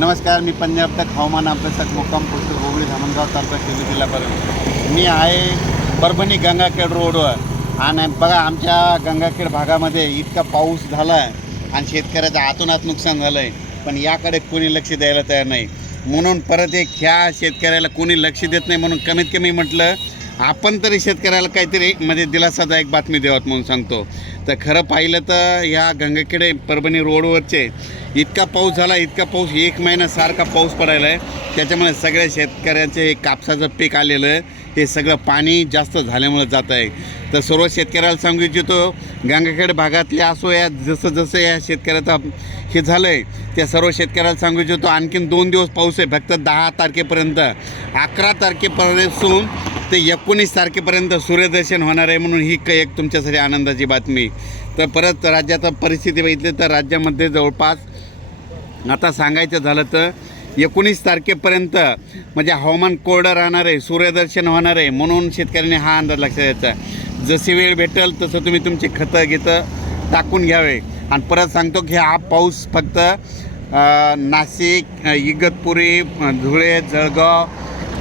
नमस्कार, मी पंजाब तक हवामान अभ्यासक मुक्काम पोस्ट गोगळी धामणगाव तालुका शिरूर जिल्हा परभणी. मी आहे परभणी गंगाखेड रोडवर आणि बघा आमच्या गंगाखेड भागामध्ये इतका पाऊस झाला आहे आणि शेतकऱ्याचं आतोनात नुकसान झालं आहे, पण याकडे कोणी लक्ष द्यायला तयार नाही. म्हणून परत एक ह्या शेतकऱ्याला कोणी लक्ष देत नाही म्हणून कमीत कमी म्हटलं आपण तरी शेतकऱ्याला काहीतरी म्हणजे दिलासादायक बातमी द्यावत म्हणून सांगतो. तर खरं पाहिलं तर ह्या गंगाखेड परभणी रोडवरचे इतका पाऊस झाला, इतका पाऊस, एक महिना सारखा पाऊस पडायला आहे. त्याच्यामुळे सगळ्या शेतकऱ्यांचे हे कापसाचं पीक आलेलं आहे, हे सगळं पाणी जास्त झाल्यामुळे जात आहे. तर सर्व शेतकऱ्याला सांगू इच्छितो, गंगाखेड भागातले असो या जसं जसं या शेतकऱ्याचं हे झालं आहे त्या सर्व शेतकऱ्याला सांगू इच्छितो, आणखीन 2 दिवस पाऊस आहे फक्त 10 तारखेपर्यंत. 11 तारखेपासून ते 19 तारखेपर्यंत सूर्यदर्शन होणार आहे. म्हणून ही एक तुमच्यासाठी आनंदाची बातमी. तर परत राज्याचा परिस्थिती बघितली तर राज्यामध्ये जवळपास आता सांगायचं झालं तर 19 तारखेपर्यंत म्हणजे हवामान कोरडं राहणार आहे, सूर्यदर्शन होणार आहे. म्हणून शेतकऱ्यांनी हा अंदाज लक्षात द्यायचा. जशी वेळ भेटेल तसं तुम्ही तुमची खतं टाकून घ्यावे. आणि परत सांगतो की हा पाऊस फक्त नाशिक, इगतपुरी, धुळे, जळगाव,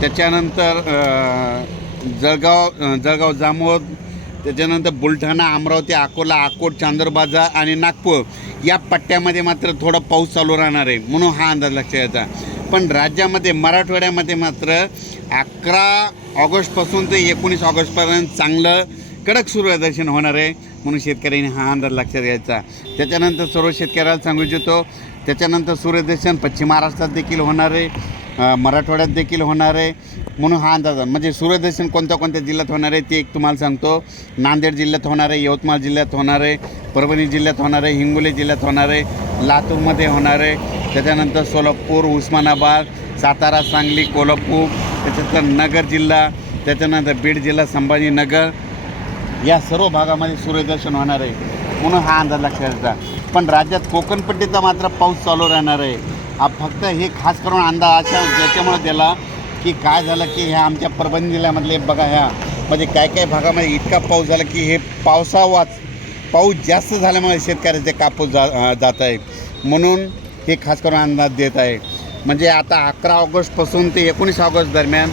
त्याच्यानंतर जळगाव जामोद, त्याच्यानंतर बुलढाणा, अमरावती, अकोला, अकोट, चांदूरबाजार आणि नागपूर या पट्ट्यामध्ये मात्र थोडा पाऊस चालू राहणार आहे. म्हणून हा अंदाज लक्षात घ्यायचा. पण राज्यामध्ये मराठवाड्यामध्ये मात्र 11 ऑगस्टपासून ते 19 ऑगस्टपर्यंत चांगलं कडक सूर्यदर्शन होणार आहे. म्हणून शेतकऱ्यांनी हा अंदाज लक्षात घ्यायचा. त्याच्यानंतर सर्व शेतकऱ्याला सांगू इच्छितो, त्याच्यानंतर सूर्यदर्शन पश्चिम महाराष्ट्रात देखील होणार आहे, मराठवाड्यात देखील होणार आहे. म्हणून हा अंदाज म्हणजे सूर्यदर्शन कोणत्या कोणत्या जिल्ह्यात होणार आहे ते एक तुम्हाला सांगतो. नांदेड जिल्ह्यात होणार आहे, यवतमाळ जिल्ह्यात होणार आहे, परभणी जिल्ह्यात होणार आहे, हिंगोली जिल्ह्यात होणार आहे, लातूरमध्ये होणार आहे, त्याच्यानंतर सोलापूर, उस्मानाबाद, सातारा, सांगली, कोल्हापूर, त्याच्यानंतर नगर जिल्हा, त्याच्यानंतर बीड जिल्हा, संभाजीनगर या सर्व भागामध्ये सूर्यदर्शन होणार आहे. म्हणून हा अंदाज लक्षात घ्यायचा. पण राज्यात कोकणपट्टीचा मात्र पाऊस चालू राहणार आहे. फक्त हे खास करून अंदाज अशा याच्यामुळे दिला की काय झालं की ह्या आमच्या परभणी जिल्ह्यामधले बघा ह्या म्हणजे काय भागामध्ये इतका पाऊस झाला की हे पाऊस जास्त झाल्यामुळे शेतकऱ्याचे कापूस जात आहे. म्हणून हे खास करून अंदाज देत आहे. म्हणजे आता 11 ऑगस्टपासून ते 19 ऑगस्ट दरम्यान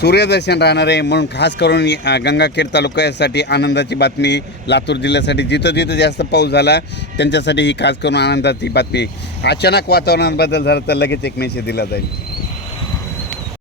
सूर्यदर्शन राहणार आहे. म्हणून खास करून गंगाखेड तालुक्यासाठी आनंदाची बातमी, लातूर जिल्ह्यासाठी जिथं जास्त पाऊस झाला त्यांच्यासाठी ही खास करून आनंदाची बातमी. अचानक वातावरणात बदल झाला तर लगेच एक मेसेज दिला जाईल.